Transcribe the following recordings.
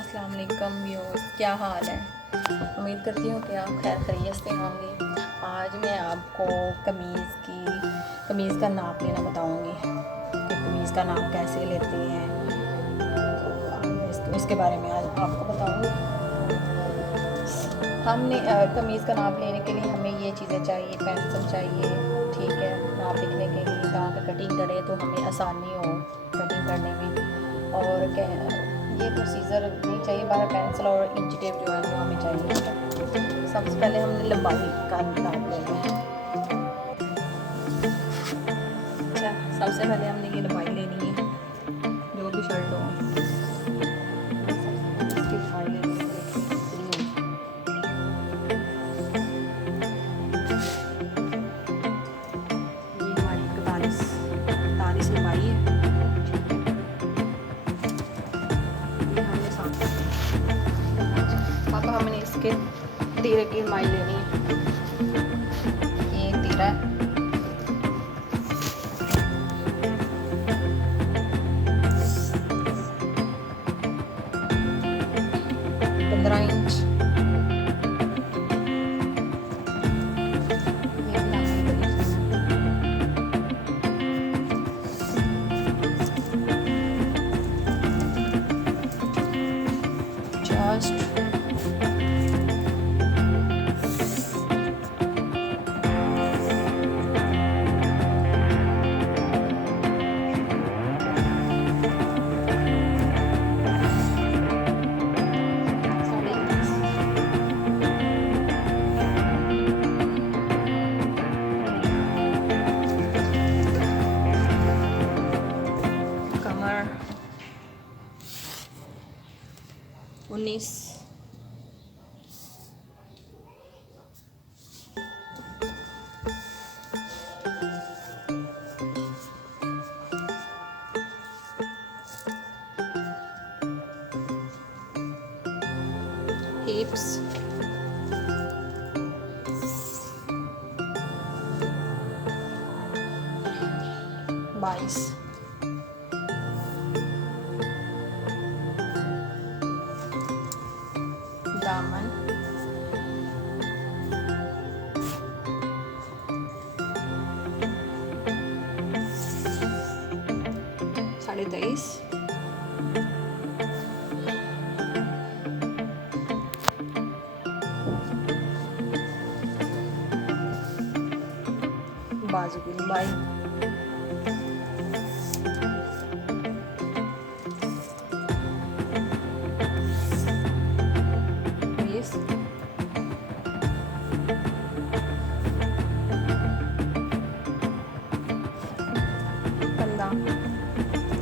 अस्सलाम वालेकुम व्यूअर्स, क्या हाल है। उम्मीद करती हूँ कि आप खैर खैरियत से होंगे। आज मैं आपको कमीज़ का नाप लेना बताऊँगी कि कमीज़ का नाप कैसे लेते हैं, तो उसके बारे में आज आपको बताऊँगी। हमने कमीज़ का नाप लेने के लिए हमें ये चीज़ें चाहिए, पेंसिल चाहिए, ठीक है, नाप लिखने के लिए, ताकि कटिंग करें तो हमें आसानी हो कटिंग करने में। और ये प्रोसीजर नहीं चाहिए, बाहर पेंसिल और इंच टेप जो है वो हमें चाहिए। सबसे पहले हमने लंबाई का नाप लेना है। अच्छा, सबसे पहले हमने ये लंबाई लेनी है, जो भी शर्ट हो इसकी लंबाई लेनी है। ये हमारी 41 लंबाई है। अब हमने इसके तीरे की लंबाई लेनी है। ये तीरा है, इंच। जस्ट कमर 19, हिप्स 22, दामन 23.5, बाजू की लंबाई 20,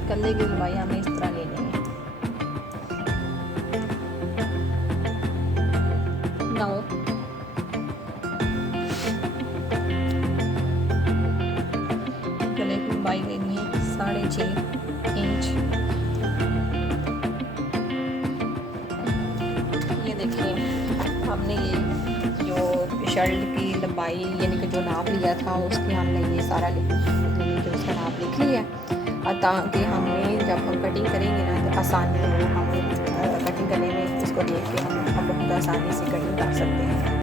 कंधे की लंबाई हमें इस तरह लेनी है 9, गले की लंबाई लेनी है 6.5 इंच। ये देखिए, हमने ये जो शर्ट की लंबाई यानी कि जो नाप लिया था उसकी हमने ये सारा यानी कि उसका नाप लिख लिया, ताकि हमें जब हम कटिंग करेंगे ना तो आसानी हो, हमें कटिंग करने में इसको देख के हम बहुत आसानी से कटिंग कर सकते हैं।